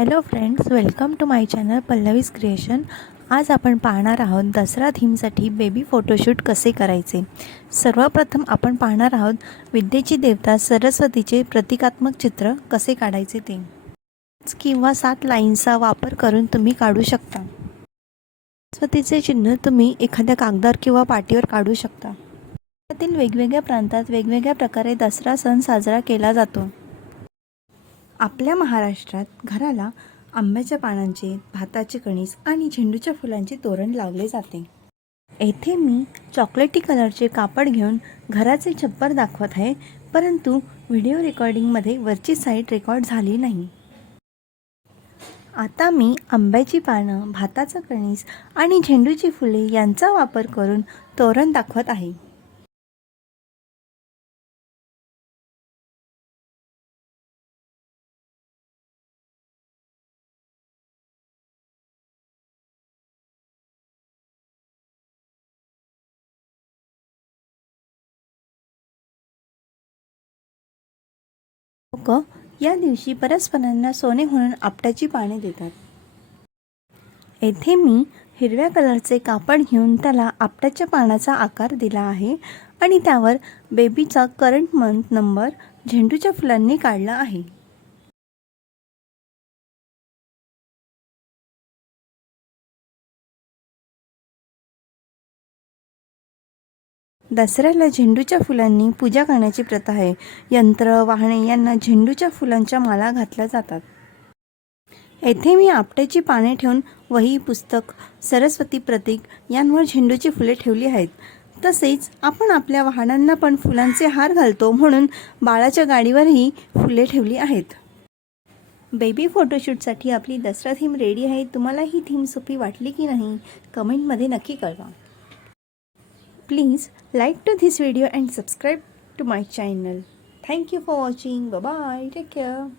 Hello friends, welcome to my channel Pallavi's creation. आज आपण पाहणार आहोत दसरा थीमसाठी बेबी फोटोशूट कसे करायचे. सर्वप्रथम आपण पाहणार आहोत विद्येची देवता सरस्वतीचे प्रतिकात्मक चित्र कसे काढायचे ते. 5 किंवा 7 लाईन्सचा वापर करून तुम्ही काढू शकता. सरस्वतीचे चिन्ह तुम्ही एखाद्या कागदावर किंवा पाटीवर काढू शकता. त्यातील वेगवेगळ्या प्रांतात वेगवेगळ्या प्रकारे दसरा सण साजरा केला जातो. आपल्या महाराष्ट्रात घराला आंब्याच्या पानांचे, भाताचे कणीस आणि झेंडूच्या फुलांचे तोरण लावले जाते. येथे मी चॉकलेटी कलरचे कापड घेऊन घराचे छप्पर दाखवत आहे, परंतु व्हिडिओ रेकॉर्डिंगमध्ये वरची साईड रेकॉर्ड झाली नाही. आता मी आंब्याची पानं, भाताचा कणीस आणि झेंडूची फुले यांचा वापर करून तोरण दाखवत आहे. लोक या दिवशी परस्परांना सोने म्हणून आपट्याची पाने देतात. येथे मी हिरव्या कलरचे कापड घेऊन त्याला आपट्याच्या पानाचा आकार दिला आहे आणि त्यावर बेबीचा करंट मंथ नंबर झेंडूच्या फुलांनी काढला आहे. दसऱ्याला झेंडूच्या फुलांनी पूजा करण्याची प्रथा आहे. यंत्र, वाहने यांना झेंडूच्या फुलांच्या माला घातल्या जातात. येथे मी आपट्याची पाने ठेवून वही, पुस्तक, सरस्वती प्रतीक यांवर झेंडूची फुले ठेवली आहेत. तसेच आपण आपल्या वाहनांना पण फुलांचे हार घालतो, म्हणून बाळाच्या गाडीवरही फुले ठेवली आहेत. बेबी फोटोशूटसाठी आपली दसरा थीम रेडी आहे. तुम्हाला ही थीम सोपी वाटली की नाही, कमेंटमध्ये नक्की कळवा. Please like to this video and subscribe to my channel. Thank you for watching. Bye bye. Take care.